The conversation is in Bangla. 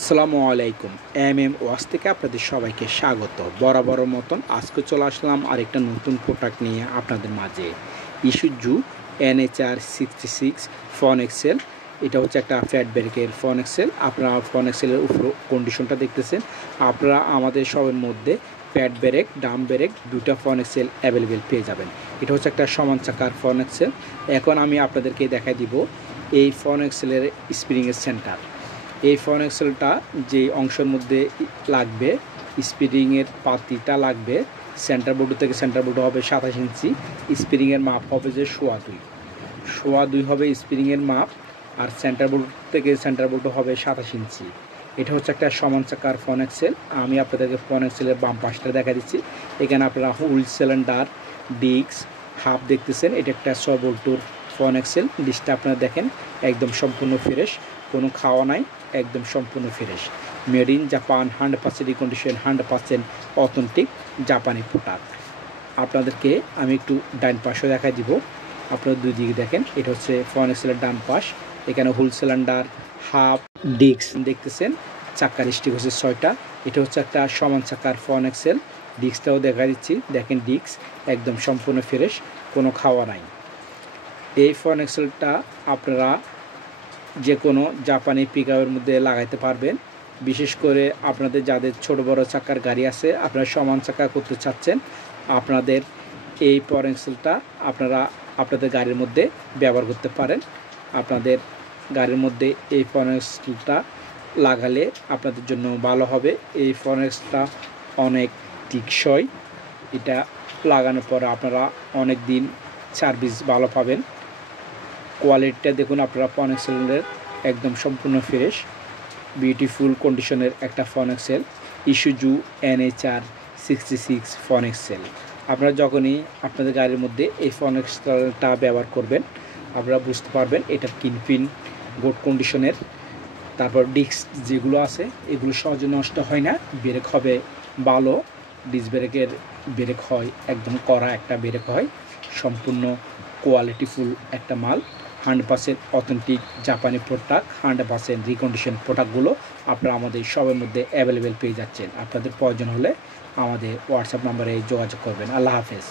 আসসালামু আলাইকুম। ওয়াচ থেকে আপনাদের সবাইকে স্বাগত। বরাবরের মতন আজকে চলে আসলাম আরেকটা নতুন প্রোডাক্ট নিয়ে আপনাদের মাঝে। Isuzu NHR66 front axle. এটা হচ্ছে একটা ফ্ল্যাট ব্রেকের ফন এক্সেল। আপনারা ফন এক্সেলের উপর কন্ডিশনটা দেখতেছেন। আপনারা আমাদের সবের মধ্যে ফ্ল্যাট ব্রেক, ডাম ব্রেক দুটা ফন এক্সেল অ্যাভেলেবেল পেয়ে যাবেন। এটা হচ্ছে একটা সমান চাকার ফন এক্সেল। এখন আমি আপনাদেরকে দেখাই দিব এই ফন এক্সেলের স্প্রিংয়ের সেন্টার। এই ফন এক্সেলটা যে অংশের মধ্যে লাগবে, স্প্রিংয়ের পাতিটা লাগবে, সেন্টার বোর্ড থেকে সেন্টার বোর্ড হবে 27 ইঞ্চি, স্প্রিংয়ের মাপ হবে যে 1.25 হবে স্প্রিংয়ের মাপ, আর সেন্টার বোর্ড থেকে সেন্টার বোর্ড হবে 27 ইঞ্চি। এটা হচ্ছে একটা সমান চাকার ফন এক্সেল। আমি আপনাদেরকে ফন এক্সেলের বাম পাশটা দেখা দিচ্ছি। এখানে আপনারা হুইল সিলিন্ডার, ডিস্ক, হাফ দেখতেছেন। এটা একটা 100 ভোল্টের ফন এক্সেল। ডিস্কটা আপনারা দেখেন একদম সম্পূর্ণ ফ্রেশ, কোনো খাওয়া নাই, একদম সম্পূর্ণ fresh. Made in Japan, 100% recondition, 100% authentic জাপানি প্রোডাক্ট। আপনাদেরকে আমি একটু ডান পাশও দেখা দিব। আপনারা দুই দিকে দেখেন। এটা হচ্ছে ফন এক্সেলের ডান পাশ। এখানে হুইল সিলিন্ডার, হাফ, ডিস্ক দেখতেছেন। চাকার স্টিক হচ্ছে 6টা। এটা হচ্ছে একটা সমান চাকার ফন এক্সেল। ডিস্কটাও দেখা দিচ্ছি, দেখেন ডিস্ক একদম সম্পূর্ণ ফ্রেশ, কোনো খাওয়া নাই। এই ফন এক্সেলটা আপনারা যে কোনো জাপানি পিকআপের মধ্যে লাগাইতে পারবেন। বিশেষ করে আপনাদের যাদের ছোট বড় চাকার গাড়ি আছে, আপনারা সমান চাকা করতে চাচ্ছেন, আপনাদের এই ফন এক্সেলটা আপনারা আপনাদের গাড়ির মধ্যে ব্যবহার করতে পারেন। আপনাদের গাড়ির মধ্যে এই ফন এক্সেলটা লাগালে আপনাদের জন্য ভালো হবে। এই ফন এক্সেলটা অনেক টেকসই। এটা লাগানোর পর আপনারা অনেক দিন সার্ভিস ভালো পাবেন। কোয়ালিটিটা দেখুন আপনারা, ফন এক্সেলের একদম সম্পূর্ণ ফ্রেশ, বিউটিফুল কন্ডিশনের একটা front axle. Isuzu NHR66 front axle. আপনারা যখনই আপনাদের গাড়ির মধ্যে এই ফন এক্সেলটা ব্যবহার করবেন, আপনারা বুঝতে পারবেন এটার কিনপিন গুড কন্ডিশনের। তারপর ডিস্ক যেগুলো আছে এগুলো সহজে নষ্ট হয় না, ব্রেক হবে ভালো। ডিস্ক ব্রেকের ব্রেক হয় একদম কড়া একটা ব্রেক হয়, সম্পূর্ণ কোয়ালিটিফুল একটা মাল। 100% অথেন্টিক জাপানি প্রোডাক্ট, 100% রিকন্ডিশন প্রোডাক্টগুলো আপনারা আমাদের সবের মধ্যে অ্যাভেলেবেল পেয়ে যাচ্ছেন। আপনাদের প্রয়োজন হলে আমাদের হোয়াটসঅ্যাপ নাম্বারে যোগাযোগ করবেন। আল্লাহ হাফেজ।